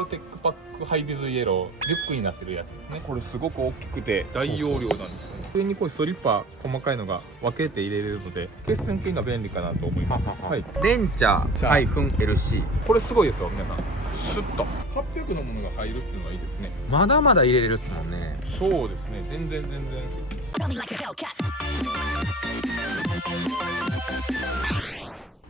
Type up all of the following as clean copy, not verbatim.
これテックパックハイビズイエローリュックになってるやつですね。これすごく大きくて大容量なんですよね。上にこうストリッパー細かいのが分けて入れれるので決線系が便利かなと思います。はい、レンチャー -LC これすごいですよ皆さん。シュッと800のものが入るっていうのがいいですね。まだまだ入れれるっすもんね。そうですね、全然。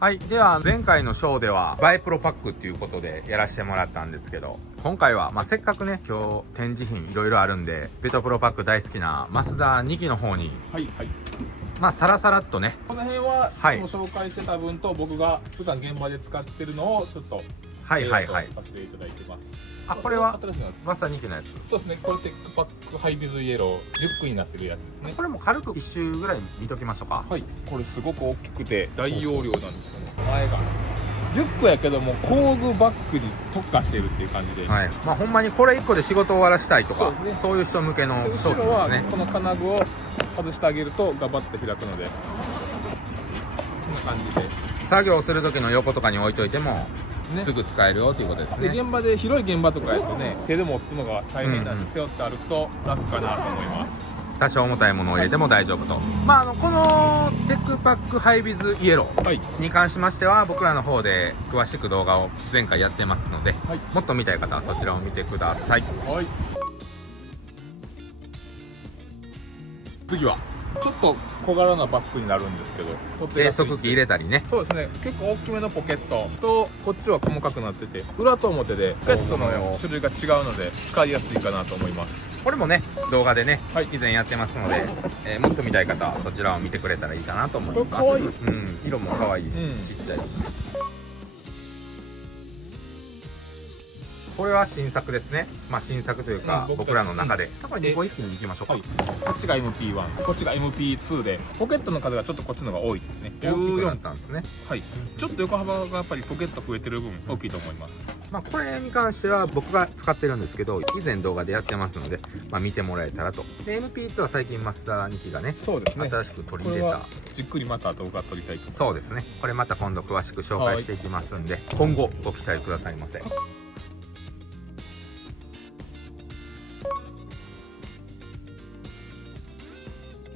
はい、では前回のショーではバイプロパックっていうことでやらせてもらったんですけど、今回はせっかくね今日展示品いろいろあるんで、ベトプロパック大好きなマスダ2機の方にサラサラっとね、この辺は、はい、紹介してた分と僕が普段現場で使ってるのをちょっとさせていただいてます。これはマスダ2機のやつ。そうですね、これテックパックハイビズイエローリュックになってるやつですね。これも軽く1周ぐらい見ときましょうか。はい、これすごく大きくて大容量なんですよね。前がリュックやけども工具バッグに特化しているっていう感じで、ほんまにこれ1個で仕事を終わらせたいとかそういう人向けの商品ですね。後ろはこの金具を外してあげるとガバッと開くので、こんな感じで作業する時の横とかに置いといてもすぐ使えるよということですね。で現場で広い現場とかやとね、手で持つのが大変なんですよって歩くと楽かなと思います。多少重たいものを入れても大丈夫と、このテックパックハイビズイエローに関しましては僕らの方で詳しく動画を前回やってますので、もっと見たい方はそちらを見てください。次はちょっと小柄なバッグになるんですけど、計測器入れたりね。そうですね、結構大きめのポケットと、こっちは細かくなってて裏と表でポケットの種類が違うので使いやすいかなと思います。これもね動画でね、以前やってますので、もっと見たい方はそちらを見てくれたらいいかなと思います。色も可愛いし、ちっちゃいし。これは新作ですね。新作というか、僕らの中で。これ2個一気にいきましょうか。こっちが MP1、こっちが MP2 で、ポケットの数がちょっとこっちの方が多いですね。14だったんですね。ちょっと横幅がやっぱりポケット増えてる分大きいと思います。これに関しては僕が使ってるんですけど、以前動画でやってますので、見てもらえたらと。で MP2 は最近マスダ2機がね、そうですね、新しく取り入れた。じっくりまた動画撮りたいと思います。そうですね。これまた今度詳しく紹介していきますんで、今後ご期待くださいませ。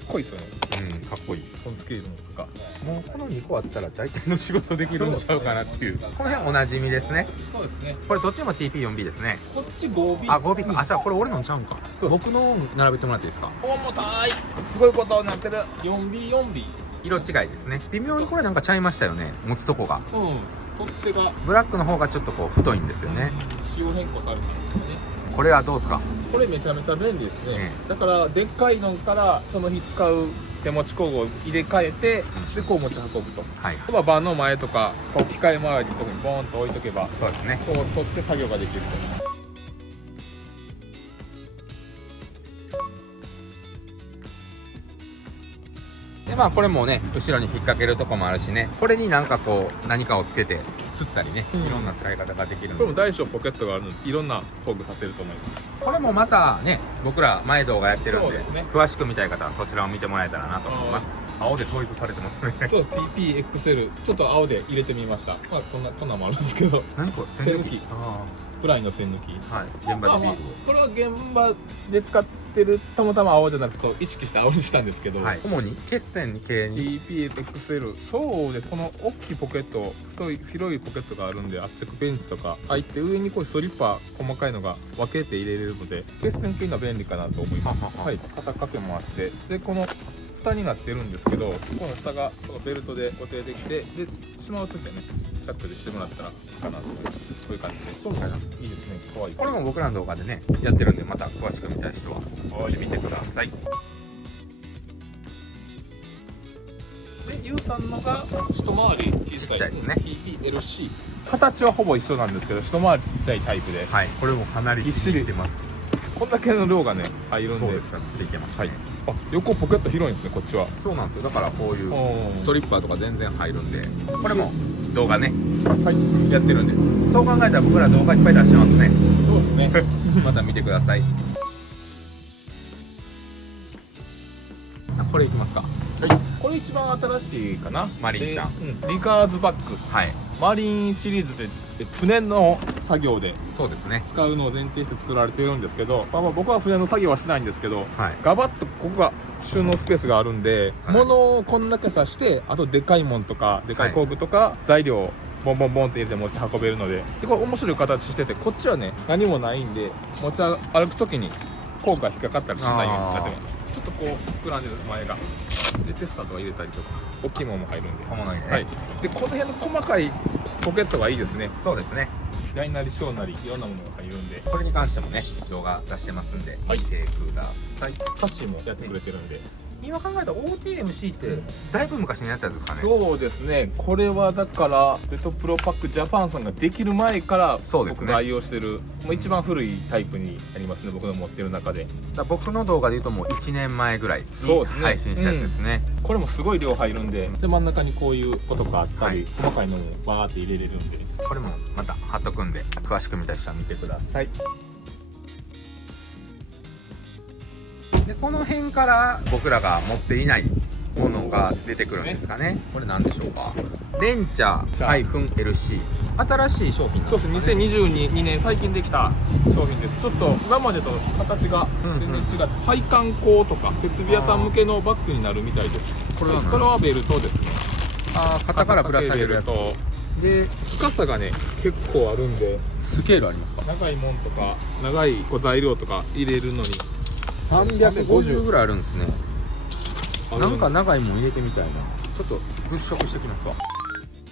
かっこいいですよね。かっこいい。このスケールのとか。もうこの2個あったら大体の仕事できるんちゃうかなっていう。この辺おなじみですね。そうですね。これどっちも TP4B ですね。こっち 5B。5B か。じゃあこれ俺のんちゃうんか。僕の並べてもらっていいですか。重たい。すごいことになってる。4B。色違いですね。微妙にこれなんかちゃいましたよね。持つとこが。取っ手が。ブラックの方がちょっとこう太いんですよね。仕様変更されてるんですね。これはどうですか。これめちゃめちゃ便利ですね。だからでっかいのからその日使う手持ち工具を入れ替えて、でこう持ち運ぶと。バンの前とかこう機械周りのところにボーンと置いとけば、そうですね。こう取って作業ができると。でこれもね後ろに引っ掛けるとこもあるしね、これになんかこう何かをつけて釣ったりね、いろんな使い方ができるので、これも大小ポケットがあるのでいろんな工具させると思います。これもまたね僕ら前動画やってるんで、詳しく見たい方はそちらを見てもらえたらなと思います。青で統一されてますね。そう TPXL ちょっと青で入れてみました。こんなもあるんですけど、何これ、栓抜き、プライの栓抜き、現場でビールを、これは現場で使ってる、たまたま青じゃなくて意識して青にしたんですけど、主に血栓系に TPXL、そうです。この大きいポケット、広いポケットがあるんで、圧着ベンチとか入って上にこうストリッパー細かいのが分けて入れれるので血栓系が便利かなと思います。肩掛けもあって、でこの蓋になってるんですけど、この蓋がこのベルトで固定できて、でしまう時はねチャックでしてもらったらいいかなと思います。こういう感じで。そうなんです。いいですね。可愛い。これも僕らの動画でねやってるんで、また詳しく見たい人はそっち見てください。で U さんのが一回り小さいですね。 TPLC、 形はほぼ一緒なんですけど一回りちっちゃいタイプで、これもかなりぎっしり出ます。こんだけの量がね入るんで、そうですがついてます、横ポケット広いんですねこっちは。そうなんですよ。だからこういうストリッパーとか全然入るんで、これも動画ねやってるんで、そう考えたら僕ら動画いっぱい出してますね。そうですね。また見てください。これいきますか。これ一番新しいかな。マリンちゃん、リカーズバッグ。マリンシリーズで船の作業でそうですね。使うのを前提して作られているんですけど、僕は船の作業はしないんですけど、はい。ガバッとここが収納スペースがあるんで、はい物をこんだけさして、あとでかいもんとかでかい工具とか、材料をボンボンボンって入れて持ち運べるので、これ面白い形してて、こっちはね何もないんで持ち歩く時に工具が引っかかったりしないようになってます。ちょっとこう膨らんでる前がでテスターとか入れたりとか大きいものも入るんで、小物にね。はい、でこの辺の細かいポケットがいいですね。そうですね。大なり小なりいろんなものが入るんで、これに関してもね、動画出してますんで、はい見てください。サッシーもやってくれてるんで、今考えたら OTMC ってだいぶ昔にやったやつですかね。そうですね。これはだからベトプロパックジャパンさんができる前からそうですね僕が愛用してる、もう一番古いタイプになりますね、僕の持ってる中で。だ僕の動画で言うともう1年前ぐらいにそうですね配信したやつですね。これもすごい量入るんで、で真ん中にこういうことがあったり、はい細かいのもバーって入れれるんで。これもまた貼っとくんで、詳しく見た人は見てください。でこの辺から僕らが持っていないものが出てくるんですかね。これ何でしょうか。レンチャー -LC 新しい商品なんそうですね。ですかね。2022年最近できた商品です。ちょっと今までと形が全然違って、配管工とか設備屋さん向けのバッグになるみたいです。これは何これはベルトですね。肩からぶら下げるやつベルトで、深さがね結構あるんで、スケールありますか。長いもんとか長いこう材料とか入れるのに350ぐらいあるんですね。あるなんか長いもん入れてみたいな。ちょっと物色してきますわ。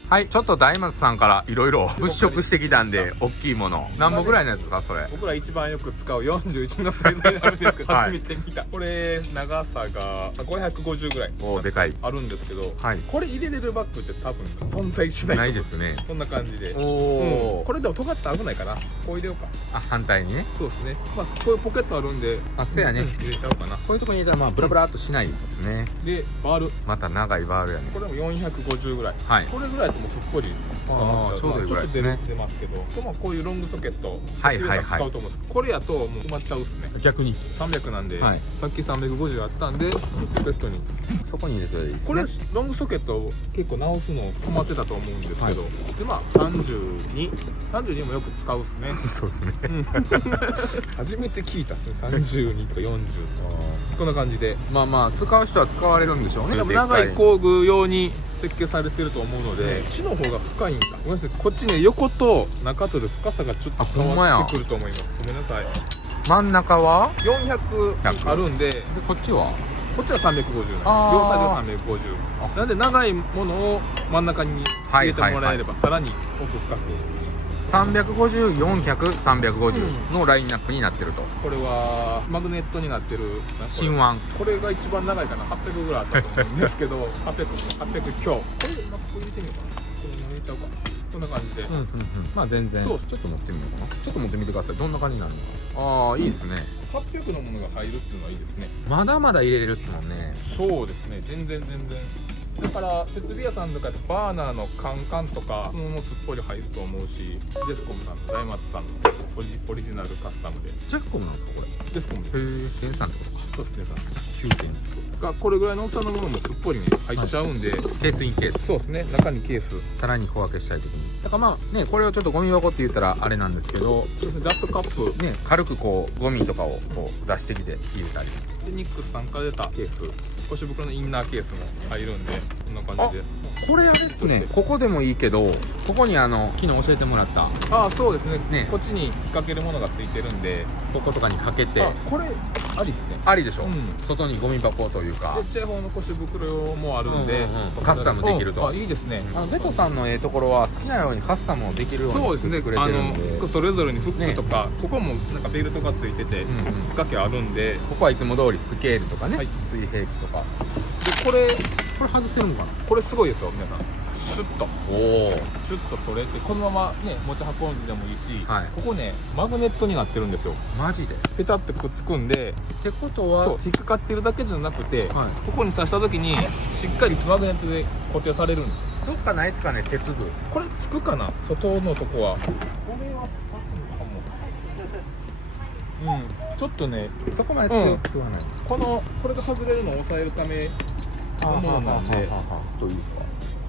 はい、ちょっと大松さんからいろいろ物色してきたんで、大きいもの何本ぐらいのやつですかそれ。僕ら一番よく使う41のサイズになるんですけど、はい初めて見た。これ長さが550ぐらいおーでかい。あるんですけど、はい。これ入れれるバッグって多分存在しないないですね。こんな感じで。おお、これでも尖ってたら危ないかな。こう入れようか。あ、反対にね。そうですね。こういうポケットあるんで、あ、そうやね。入れちゃおうかな。こういうとこに入れたらまあブラブラっとしないですね。でバール、また長いバールやね。これも450ぐらい。はい。これぐらいだともうすっぽり収まっちゃう。ちょうどいいぐらいですねちょっと出ますけど、でもこういうロングソケット、はいはいはい使うと思うんです。これやともう埋まっちゃうっすね。逆に300なんで、はいさっき350あったんでポケットに、そこに入れたらいいですこれね。ロングソケットを結構直すの止まってたと思うんですけど、でまあ32もよく使うっすね。そうですね。初めて聞いたっすね。32とか40とかこんな感じで。まあまあ使う人は使われるんでしょうね。でもでっか長い工具用に設計されてると思うので、こっちの方が深いんだ。ごめんなさい、こっちね横と中とで深さがちょっと変わってくると思います。ごめんなさい。真ん中は400あるんで、でこっちはこっちは350なんで、あー両サイドが350なんで、長いものを真ん中に入れてもらえればさらに奥深く。 350、400、350のラインナップになってると。これはマグネットになってる新湾。これが一番長いかな。800ぐらいあったと思うんですけど800強、これなんかここ入れてみようかな。これ入れちゃうか。こんな感じで、まあ全然。そうちょっと持ってみようかな。ちょっと持ってみてください。どんな感じになるのか。ああ、いいですね。 800のものが入るっていうのはいいですね。まだまだ入れれるっすもんね。そうですね、全然だから設備屋さんとかやとバーナーのカンカンとかもすっぽり入ると思うし、デスコムさんの大松さんのオリジナルカスタムで。ジャッコムなんですかこれ。デスコムです。へえ。電産ってことか。そうですね、9点です。がこれぐらいの大きさのものもすっぽりね入っちゃうんで、ケースインケース。そうですね、中にケース、さらに小分けしたい時に。だからまあね、これをちょっとゴミ箱って言ったらあれなんですけど、そうですね、ダストカップね、軽くこうゴミとかをこう出してきて入れたり。でニックスさんから出たケース、腰袋のインナーケースも入るんで、こんな感じで。これあれですね。ここでもいいけど、ここに昨日教えてもらったああ、そうですね、ねこっちに引っ掛けるものがついてるんで、こことかにかけてあ、これありっすね。ありでしょ、うん外にゴミ箱というかでチェホの腰袋もあるんで、カスタムできると。あ、いいですね。ベトさんのところは好きなようにカスタムをできるようそうですね、に作ってくれてるんで、服それぞれにフックとか、ここもなんかベルトがついてて、引っ掛けあるんで、ここはいつも通りスケールとかね、はい水平器とか。でこれ外せるのかな。これすごいですよ皆さん。シュッとおお、シュッと取れて、このままね持ち運んでもいいし、はいここねマグネットになってるんですよ。マジで。ペタってくっつくんで、ってことは、そう引っかかってるだけじゃなくて、はい、ここに刺した時にしっかりマグネットで固定されるんです。どっかないですかね、鉄分。これつくかな、外のとこは。これはつくかも。ちょっとね、そこまで強くはない。これが外れるのを抑えるためのものなんで、といいですか。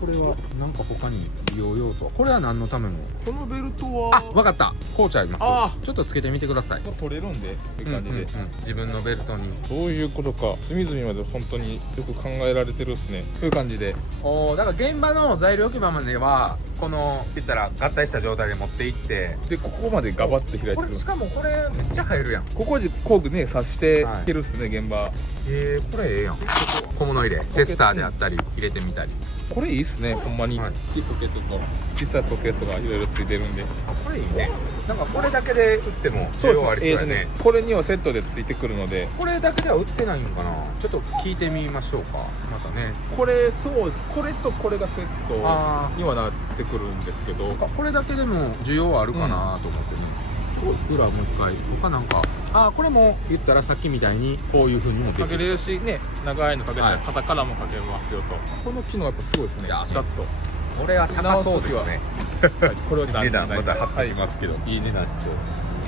これはなんか他に医療用途。これは何のための？このベルトはあ、わかった。こうちゃいます。あちょっとつけてみてください。取れるんでっていう感じで、自分のベルトに。そういうことか。隅々まで本当によく考えられてるっすね。こういう感じで。おー、だから現場の材料置き場まではこの言ったら合体した状態で持っていって、でここまでガバッて開いてこれくる。しかもこれめっちゃ入るやん。ここで工具ね刺していけるっすね、現場。これええやん。小物入れテスターであったり入れてみたり。これいいっすね、ほんまに。はい大きいポケットと小さいポケットがいろいろついてるんで。あ、これいいね。なんかこれだけで売っても需要ありそうやね。これにはセットでついてくるので。これだけでは売ってないんかな。ちょっと聞いてみましょうか。またね。これそうです。これとこれがセットあにはなってくるんですけど。あ、これだけでも需要あるかなと思ってね。裏もう一回他なんか、あ、これも言ったらさっきみたいにこういう風にもでかけきる。れるしね、長いのかけたらはい肩からもかけますよと。この機能やっぱすごいですね。いやスカッと。これは高そうですね。はい、これを値段また貼ってはいいますけど、いい値段必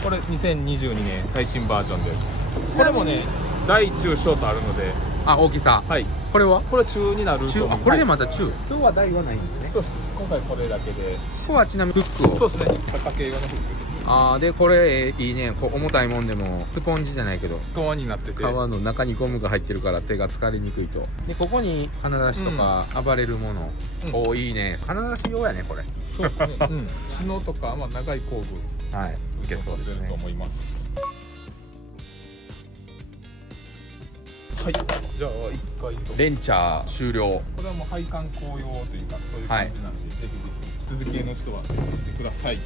これ2022年最新バージョンです。これもね、大中小とあるので、要。あ、大きさ。はい。これはこれ中になると中。思う。あ、これではいまた中。今日は大はないんですね。そうです。今回これだけで。ここはちなみにフックを。そうですね。家計用のフックです。あー、でこれいいね。こう重たいもんでもスポンジじゃないけど革になってて。皮の中にゴムが入ってるから手が疲れにくいと。でここに金出しとか暴れるもの、うんおー、いいね。金出し用やねこれ。そうですね。うん。角とか、まあ長い工具。はい、いけそうです出るとね。思います。はい。じゃあ一回レンチャー終了。これはもう配管工用というかそういう感じなんで、ぜひ続きの人はしてください。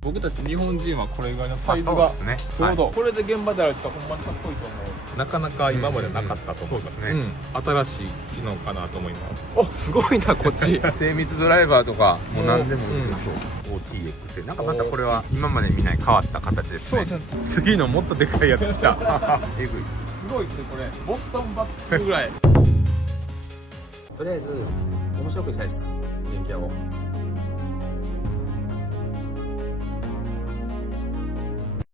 僕たち日本人はこれぐらいのサイズがそうですね。ちょうど、はいこれで現場である人はほんまにかっこいいと思う。なかなか今までなかったと思いますね。うんうん新しい機能かなと思います。お、すごいなこっち。精密ドライバーとかもう何でもいいですよ。OTX なんかまたこれは今まで見ない変わった形ですね。そうですね。次のもっとでかいやつ来た。えぐい。すごいですねこれ。ボストンバッグぐらい。とりあえず面白くしたいです。電気屋を。